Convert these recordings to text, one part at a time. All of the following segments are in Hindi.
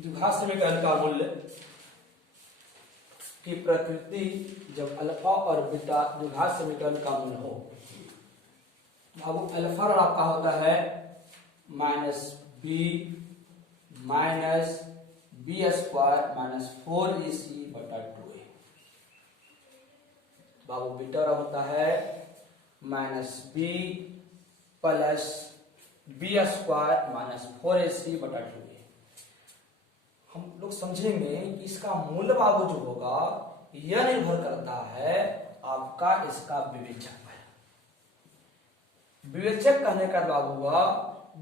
द्विघात समीकरण का मूल्य की प्रकृति जब अल्फा और बीटा द्विघात समीकरण का मूल्य हो, अब अल्फा और आपका होता है minus B square minus 4ac बटा 2a। बाबू बीटा होता है minus b plus b square minus 4ac बटा 2a। हम लोग समझेंगे कि इसका मूल्य बाबू जो होगा यह निर्भर करता है आपका इसका विवेचक पर। विवेचक कहने का बाबू हुआ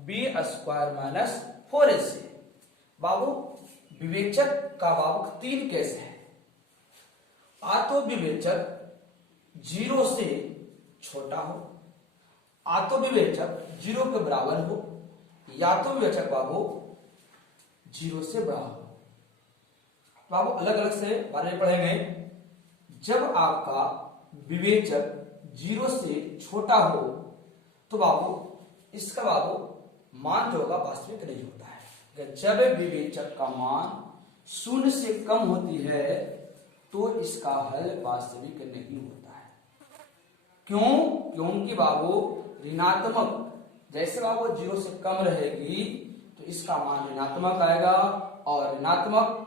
बी स्क्वायर माइनस 4ac। बाबू विवेचक का बाबू 3 केस है। आ तो विवेचक 0 से छोटा हो, आ तो विवेचक 0 के बराबर हो, या तो विवेचक बाबू 0 से बड़ा हो। बाबू अलग अलग से बारे में पढ़ेंगे। जब आपका विवेचक 0 से छोटा हो तो बाबू इसका बाबू मान जो होगा वास्तविक नहीं होता है। जब विवेचक का मान 0 से कम होती है तो इसका हल वास्तविक नहीं होता है। क्यों? क्योंकि बाबू ऋणात्मक, जैसे बाबू 0 से कम रहेगी तो इसका मान ऋणात्मक आएगा और ऋणात्मक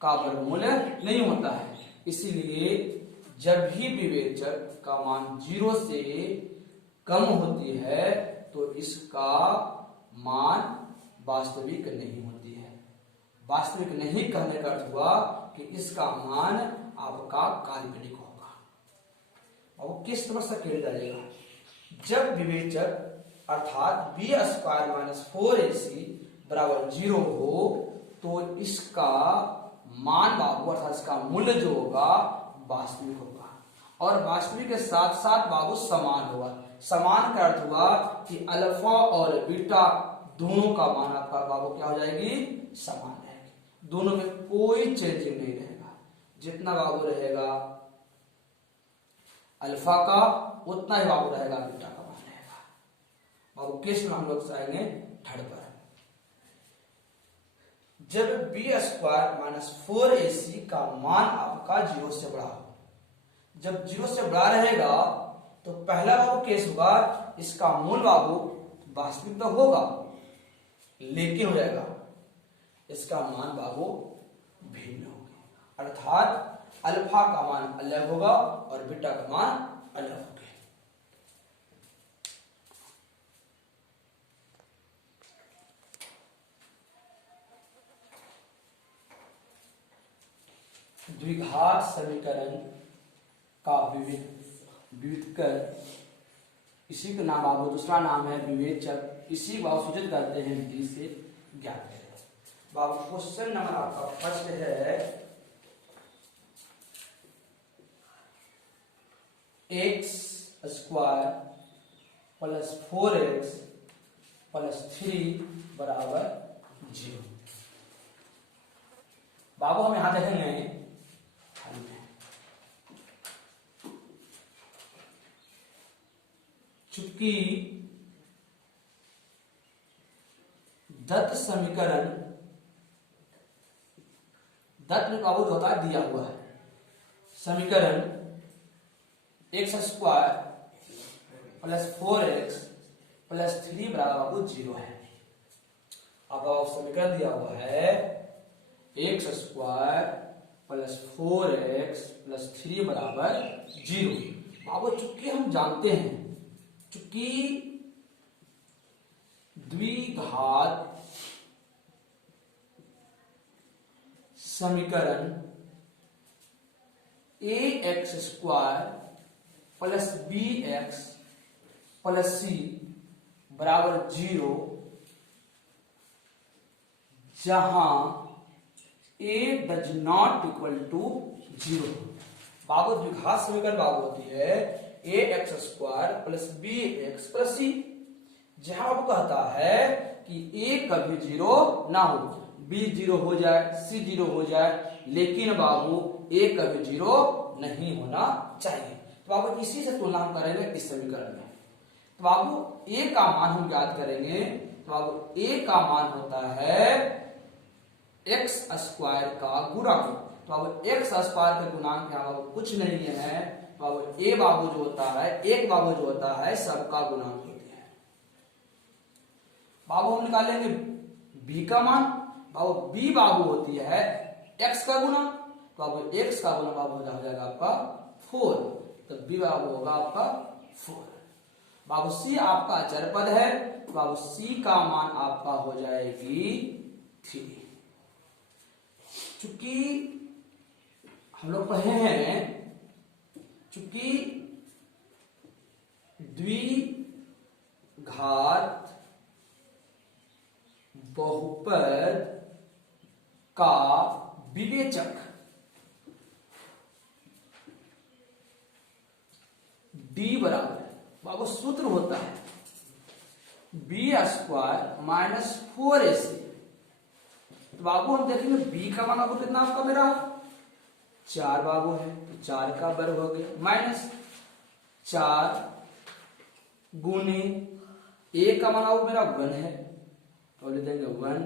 का वर्गमूल नहीं होता है। इसीलिए जब भी विवेचक का मान 0 से कम होती है तो इसका मान वास्तविक नहीं होती है। वास्तविक नहीं कहने का अर्थ हुआ कि इसका मान आपका काल्पनिक होगा। और किस तरह से किया जाएगा? जब विवेचक अर्थात बी स्क्वायर माइनस 4ac बराबर 0 हो तो इसका मान बाबू अर्थात इसका मूल्य जो होगा वास्तविक होगा, और वास्तविक के साथ साथ बाबू समान होगा। समान का अर्थ हुआ कि अल्फा और बीटा दोनों का मान आपका बाबू क्या हो जाएगी? समान रहेगी। दोनों में कोई चेंजिंग नहीं रहेगा। जितना बाबू रहेगा अल्फा का उतना ही बाबू रहेगा बीटा का मान रहेगा। बाबू किस में हम लोग आएंगे? थर्ड पर। जब बी स्क्वायर माइनस 4ac का मान आपका 0 से बड़ा हो, जब 0 से बड़ा रहेगा तो पहला बाबू केस होगा इसका मूल बाबू वास्तविक तो होगा लेकिन हो जाएगा इसका मान बाबू भिन्न होगा, अर्थात अल्फा का मान अलग होगा और बीटा का मान अलग होगा। द्विघात समीकरण का विविधकर, इसी का नाम बाबू दूसरा नाम है विवेचक। इसी बाबू सूचित करते हैं विधि से ज्ञात करें। बाबू क्वेश्चन नंबर आपका फर्स्ट है x square plus 4x plus 3 बराबर 0। बाबू हम यहां देखेंगे चूंकि दत्त समीकरण दत्त में बाबू होता है दिया हुआ है समीकरण x square plus 4x plus 3 बराबर बाबू 0 है। अब समीकरण दिया हुआ है x square plus 4x plus 3 बराबर 0। बाबू चूंकि हम जानते हैं चूंकि द्विघात समीकरण ax square plus bx plus c बराबर 0 जहां a does not equal to 0। बाबू द्विघात समीकरण बाबू होती है ax square plus bx plus c, जहां बाबू कहता है कि a कभी 0 ना हो, b 0 हो जाए, c 0 हो जाए, लेकिन बाबू a कभी 0 नहीं होना चाहिए। तो बाबू इसी से तुलना हम करेंगे इस समीकरण में। तो बाबू a का मान हम ज्ञात करेंगे। तो बाबू a का मान होता है एक्स स्क्वायर का गुणक। तो अब एक्स स्क्वायर का गुणांक यहाँ बाबू कुछ नहीं है, तो अब ए बाबू जो होता है, एक बाबू जो होता है सबका गुणांक होते हैं। बाबू हम निकालेंगे बी का मान। बाबू बी बाबू होती है एक्स का गुना, तो अब एक्स का गुना बाबू हो जाएगा आपका 4, तो बी बाबू होगा आपका 4। बाबू सी आपका अचर पद है, तो बाबू सी का मान आपका हो जाएगी 3। चूंकि हम लोग पढ़े हैं, चूंकि द्विघात बहुपद का विवेचक डी बराबर, बाबू सूत्र होता है बी स्क्वायर माइनस 4ac। तो बाबू हम देखेंगे बी का मान बाबू कितना आपका मेरा 4 बाबू है, तो 4 का वर्ग हो गया माइनस 4 गुने ए का मान बाबू मेरा 1 है, तो ले देंगे 1।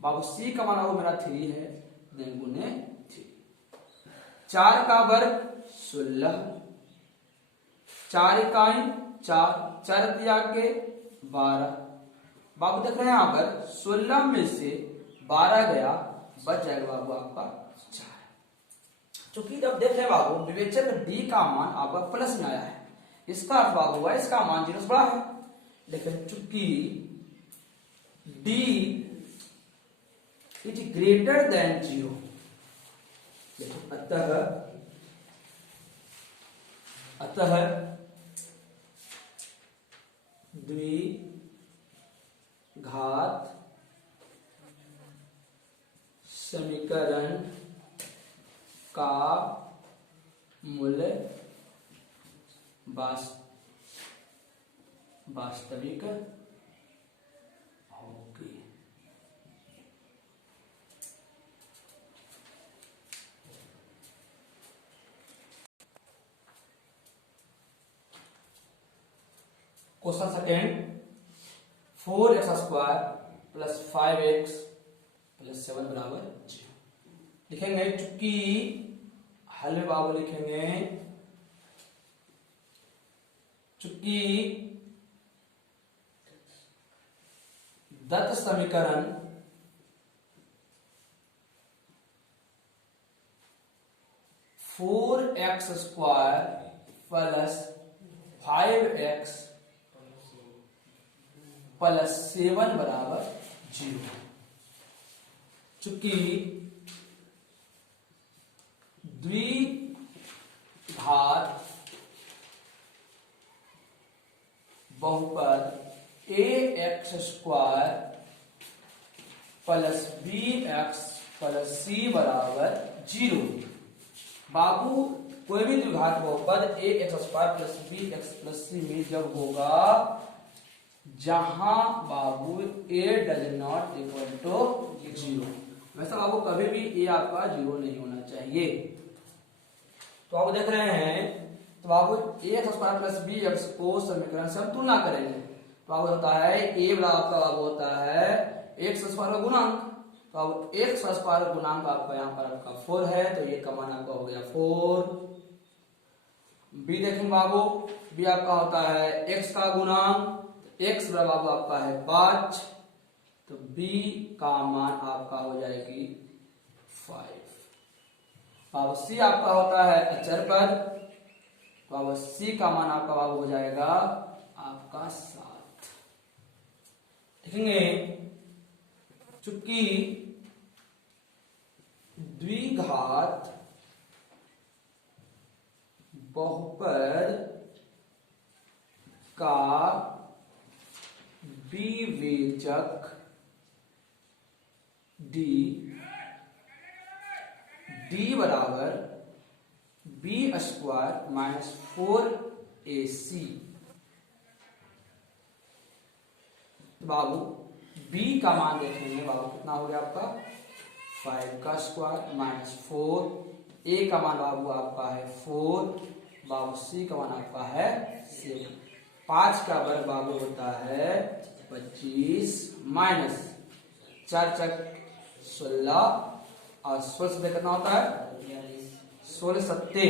बाबू सी का मान बाबू मेरा 3 है, देंगे गुने 3। 4 का वर्ग 16, 4 इकाई 4, 4 दिया के 12। बाबू देख रहे हैं यहाँ पर 16 में से 12 गया, बच जाएगा बाबू आपका 4। चूंकि जब देख रहे बाबू विवेचक डी का मान आपका प्लस में आया है, इसका अर्थ बाबू हुआ इसका मान 0 से बड़ा है। लेकिन चूंकि डी इज ग्रेटर देन 0, अतः द्विघात समीकरण का मूल्य वास्तविक होगी। Question second, 4x square plus 5x plus 7 बराबर 0 लिखेंगे। चूंकि हल में बाबू लिखेंगे, चूंकि दत्त समीकरण four x square plus 5x plus 7 बराबर 0। चूंकि द्विघात बहुपद ax square plus bx plus c बराबर 0। बाबू कोई भी द्विघात बहुपद ax square plus bx plus c में जब होगा जहां बाबू a does not equal to 0, वैसा बाबू कभी भी a आपका 0 नहीं होना चाहिए। तो आप देख रहे हैं, तो बाबू ax स्क्वायर प्लस bx को समीकरण से हम तुलना करेंगे। तो बाबू होता है a बराबर आपका बाबू होता है x स्क्वायर का गुणांक, तो अब x स्क्वायर गुणांक आपका यहाँ पर आपका 4 है, तो ये का मान आपका हो गया 4। b देखेंगे बाबू, b आपका होता है x का गुणांक, x बराबर बाबू आपका है 5, तो b का मान आपका हो जाएगी 5। बाबू c आपका होता है अचर पद, तो बाबू c का मान आपका बाबू हो जाएगा आपका 7। देखेंगे चूंकि द्विघात बहुपद का विवेचक डी बराबर बी स्क्वायर माइनस 4ac। बाबू b का मान देखेंगे बाबू कितना हो गया आपका 5 का स्क्वायर माइनस 4, a का मान बाबू आपका है 4, बाबू c का मान आपका है 7। 5 का वर्ग बाबू होता है 25 माइनस 4 चक 16 और 16 से कितना होता है 16 सत्ते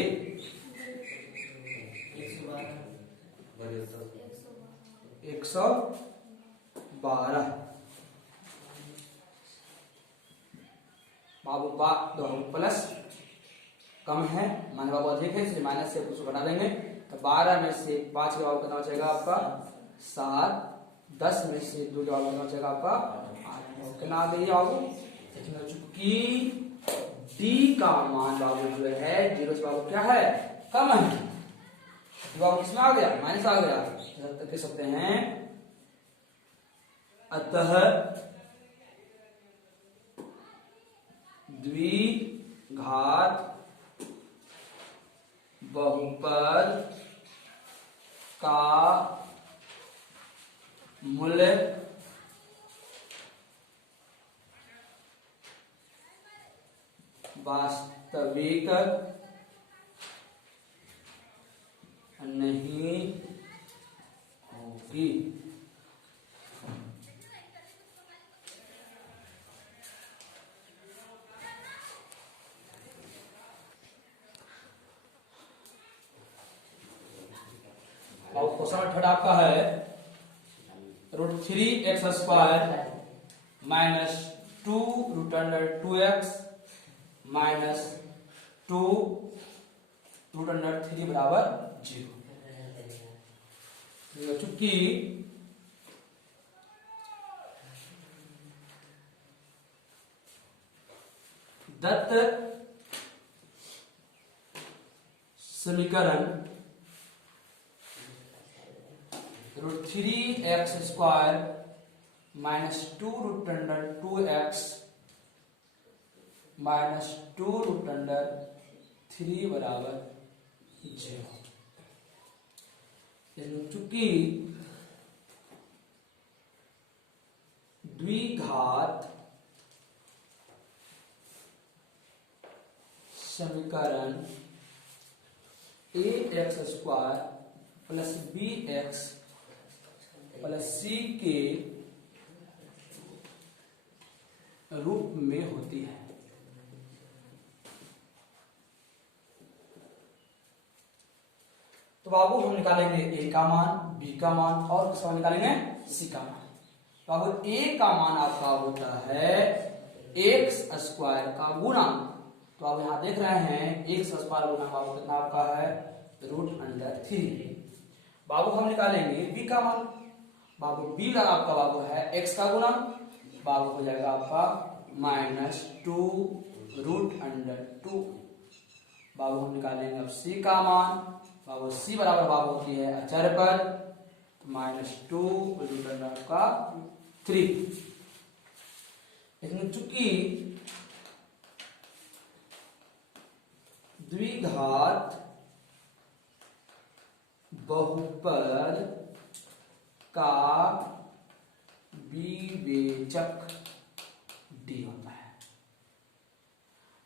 112 बाबू प्लस कम है माने बाबू अधिक है इसलिए माइनस से उसको घटा देंगे तो 12 में से 5 के बाबू कितना बचेगा आपका 7 10 में से 2 के बाबू कितना बचेगा आपका 8 कितना आ गई बाबू चूंकि डी का मान बाबू जो है 0 से बाबू क्या है कम है बाबू किसमें आ गया माइनस आ गया तो कह सकते हैं अतः द्विघात बहुपद का मूल्य वास्तविक नहीं होगी और क्वेश्चन थर्ड आपका है √3x² माइनस 2 √2x माइनस 2 √3 बराबर 0 चूंकि दत्त समीकरण √3x² माइनस 2 √2x माइनस 2 √3 बराबर 0 चूंकि द्विघात समीकरण ax² plus bx plus c के रूप में होती है तो बाबू हम निकालेंगे a का मान b का मान और किसका निकालेंगे c का मान बाबू a का मान आपका होता है x² का गुणांक तो आप यहां देख रहे हैं x² गुना बाबू कितना आपका है √3 बाबू हम निकालेंगे b का मान बाबू b का आपका बाबू है x का गुणांक बाबू हो जाएगा आपका -2 √2 बाबू हम निकालेंगे अब c का मान बाबू c बराबर बाबू होती है अचर पर -2 √3 इसमें चूंकि द्विघात बहुपद का विवेचक d होता है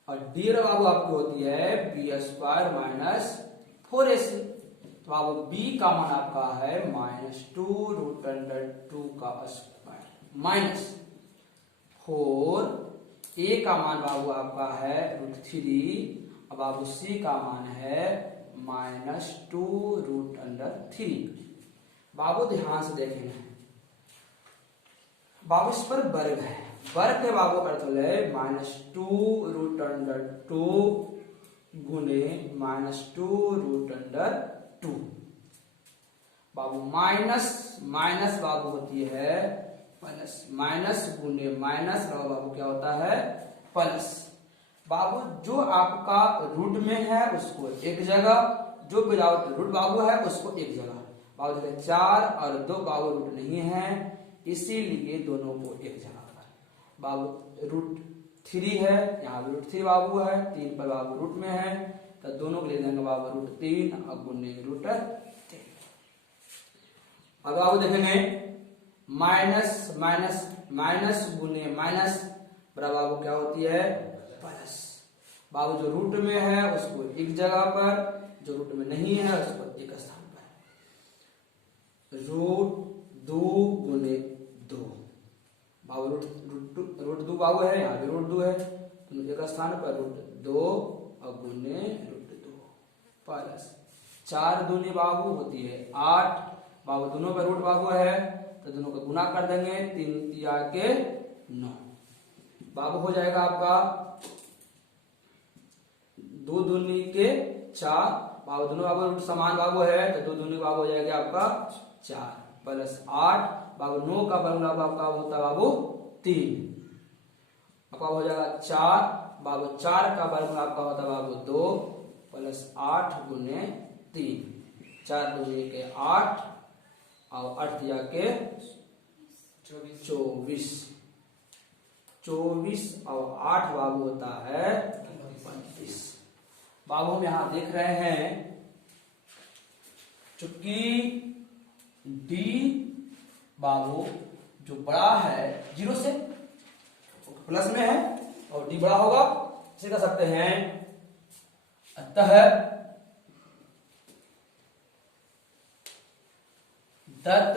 और d बाबू आपकी होती है b² माइनस 4ac तो बाबू b का मान आपका है -2 √2 का स्क्वायर माइनस 4 a का मान बाबू आपका है √3 अब बाबू c का मान है -2 √3 बाबू ध्यान से देखेंगे बाबू इस पर वर्ग है वर्ग के बाबू अर्थ है -2 √2 गुने -2 √2 बाबू माइनस बाबू होती है प्लस माइनस गुने माइनस बाबू क्या होता है प्लस बाबू जो आपका रूट में है उसको एक जगह जो विदाउट रूट बाबू है उसको एक जगह बाबू देखिए 4 और 2 बाबू रूट नहीं है इसीलिए दोनों को एक जगह पर बाबू √3 है यहाँ √3 बाबू है 3 पर बाबू रूट में है तो दोनों को ले लेंगे बाबू √3 और गुने √3 अब बाबू देखेंगे माइनस गुने माइनस बराबर बाबू क्या होती है प्लस बाबू जो रूट में है उसको एक जगह पर जो रूट में नहीं है उसको एक स्थान पर √2 गुने 2 बाबू √2 √2 बाबू है, यहाँ भी √2 है, तो एक स्थान पर √2 और गुने √2 प्लस 4 दूनी बाबू होती है 8 बाबू, दोनों पे रूट बाबू है तो दोनों का गुना कर देंगे, 3 तिया के 9 बाबू हो जाएगा आपका 2 दूनी के 4 बाबू, दोनों बाबू रूट समान बाबू है तो 2 दूनी बाबू हो जाएगा आपका 4 प्लस 8 बाबू, 9 का वर्गमूल आपका होता है बाबू 3 आपका हो जाएगा 4 बाबू, 4 का वर्गमूल आपका होता है बाबू 2 प्लस 8 गुने 3, 4 दूनी के 8 और 8 दिया के 24 और 8 बाबू होता है 35 बाबू। हम यहां देख रहे हैं चूंकि डी बाबू जो बड़ा है 0 से प्लस में है और डी बड़ा होगा, इसे कह सकते हैं अतः दत्त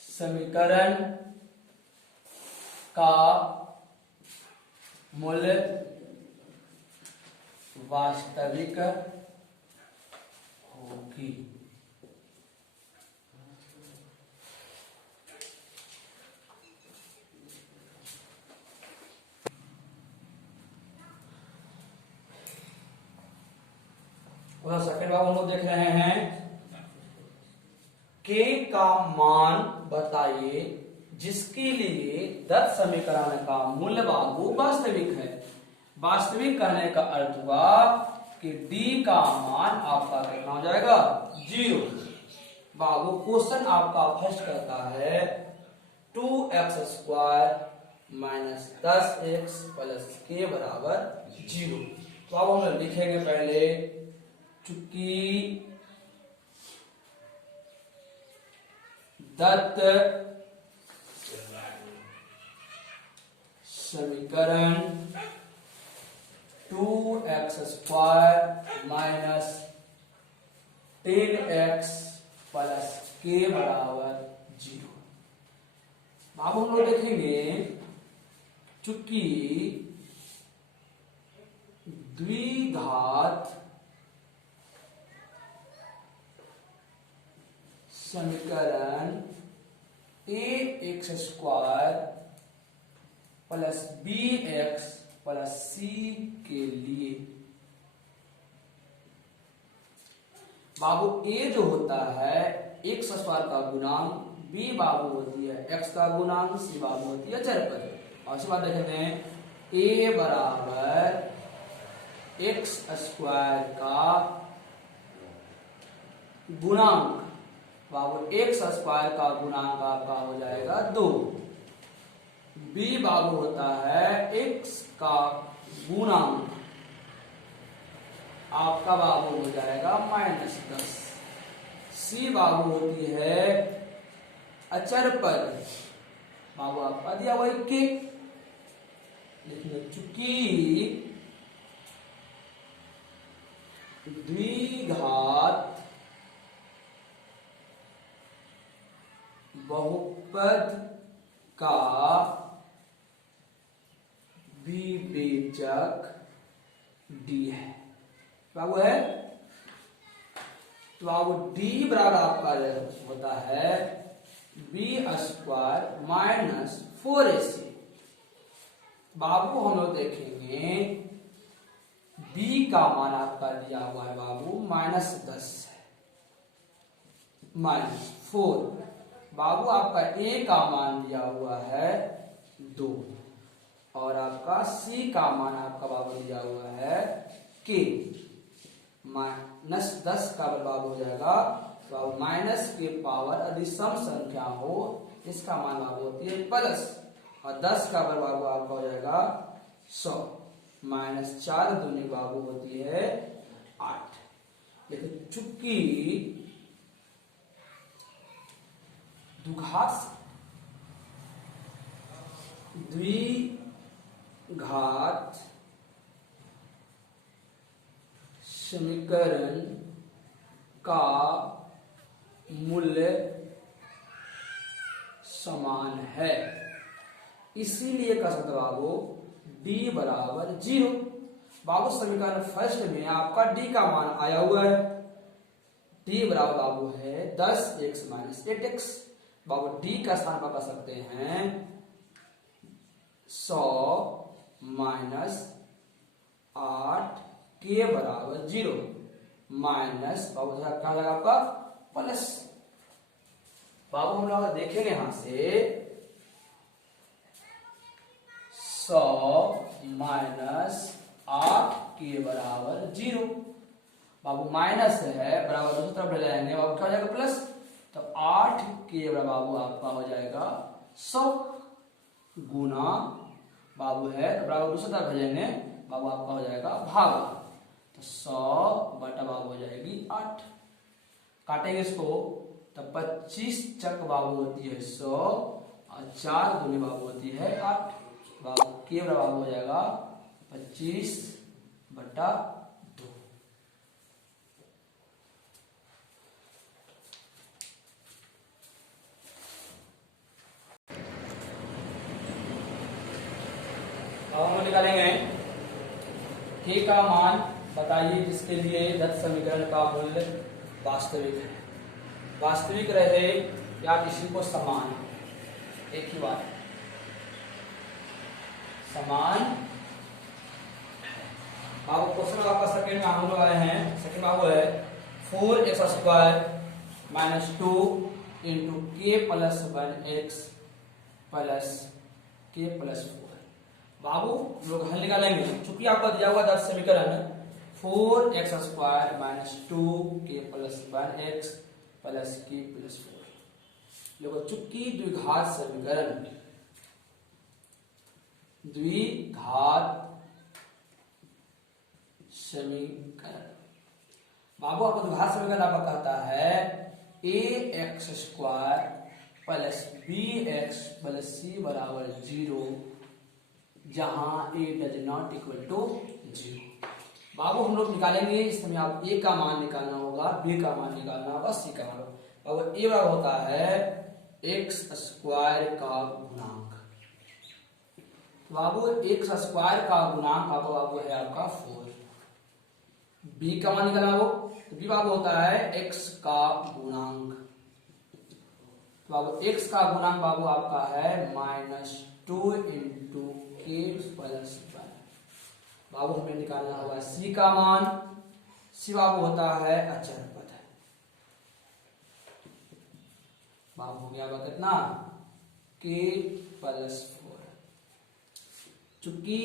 समीकरण का मूल्य वास्तविक होगी। सेकंड बाबू हम लोग देख रहे हैं के का मान बताइए जिसके लिए दत्त समीकरण का मूल्य बाबू वास्तविक है। वास्तविक कहने का अर्थ हुआ कि डी का मान आपका कितना हो जाएगा 0 बाबू। क्वेश्चन आपका फर्स्ट करता है 2x² माइनस 10x प्लस के बराबर 0। तो अब हम लिखेंगे पहले चूंकि दत्त समीकरण 2x² माइनस 10x प्लस के बराबर 0 बाबू हम लोग देखेंगे चूंकि द्विघात समीकरण ax² plus bx plus c के लिए बाबू a जो होता है x स्क्वायर का गुणांक, b बाबू होती है x का गुणांक, c बाबू होती है चरपद। और इसी बात देखते हैं a बराबर x² का गुणांक बाबू, x² का गुणांक आपका हो जाएगा 2, b बाबू होता है x का गुणांक आपका बाबू हो जाएगा -10, c बाबू होती है अचर पद बाबू आपका दिया हुआ के। लेकिन चूंकि द्विघात बहुपद का विवेचक d है बाबू है, तो बाबू d बराबर आपका होता है b² माइनस 4ac। बाबू हम लोग देखेंगे b का मान आपका दिया हुआ है बाबू -10 है, -4 बाबू आपका a का मान दिया हुआ है 2 और आपका c का मान आपका बाबू दिया हुआ है k। -10 का बाबू हो जाएगा तो बाबू माइनस के पावर यदि सम संख्या हो इसका मान बाबू होती है प्लस, और 10 का बाबू आपका हो जाएगा 100 -4 दूनी बाबू होती है 8। लेकिन चूंकि द्विघात समीकरण का मूल्य समान है इसीलिए कह सकते बाबू d बराबर 0। बाबू समीकरण फर्स्ट में आपका d का मान आया हुआ है, d बराबर बाबू है 10x माइनस 8x। बाबू d का स्थान पर कर सकते हैं 100 माइनस 8 के बराबर 0 माइनस बाबू क्या लगा आपका प्लस। बाबू हम लोग देखेंगे यहां से 100 माइनस 8 के बराबर 0। बाबू माइनस है बराबर दूसरी तरफ ले जाएंगे बाबू क्या हो जाएगा प्लस। तो 8 के बराबर बाबू आपका हो जाएगा 100 गुना बाबू है तो बराबर दूसरी तरफ भेजेंगे बाबू आपका हो जाएगा भागा। तो 100 बटा बाबू हो जाएगी 8। काटेंगे इसको तो 25 चक बाबू होती है 100 और 4 दूनी बाबू होती है 8। बाबू के बराबर बाबू हो जाएगा 25 बटा 2। अब हम निकालेंगे के का मान बताइए जिसके लिए दत्त समीकरण का मूल्य वास्तविक है। वास्तविक रहे या किसी को समान, एक ही बात समान। बाबू क्वेश्चन आपका सेकंड में हम लोग आए हैं, सेकंड बाबू है 4x² माइनस 2 इंटू के प्लस 1x प्लस के प्लस 4। बाबू लोग हल निकालेंगे चूंकि आपको दिया हुआ दस समीकरण 4x² माइनस 2 के प्लस 1x प्लस के प्लस 4। देखो चूंकि द्विघात समीकरण बाबू आपको द्विघात समीकरण आपका कहता है ax² plus bx plus c बराबर 0 जहां a does not equal to 0। बाबू हम लोग निकालेंगे इसमें आप a का मान निकालना होगा, b का मान निकालना होगा, c का मान। बाबू a बराबर होता है x² का गुणांक। बाबू x² का गुणांक आपका बाबू है आपका 4। b का मान निकालना हो तो b बाबू होता है x का गुणांक। बाबू x का गुणांक बाबू आपका है -2 इंटू के प्लस 1। बाबू हमें निकालना होगा c का मान। c बाबू होता है अचर पद। बाबू हो गया कितना k प्लस 4। चूंकि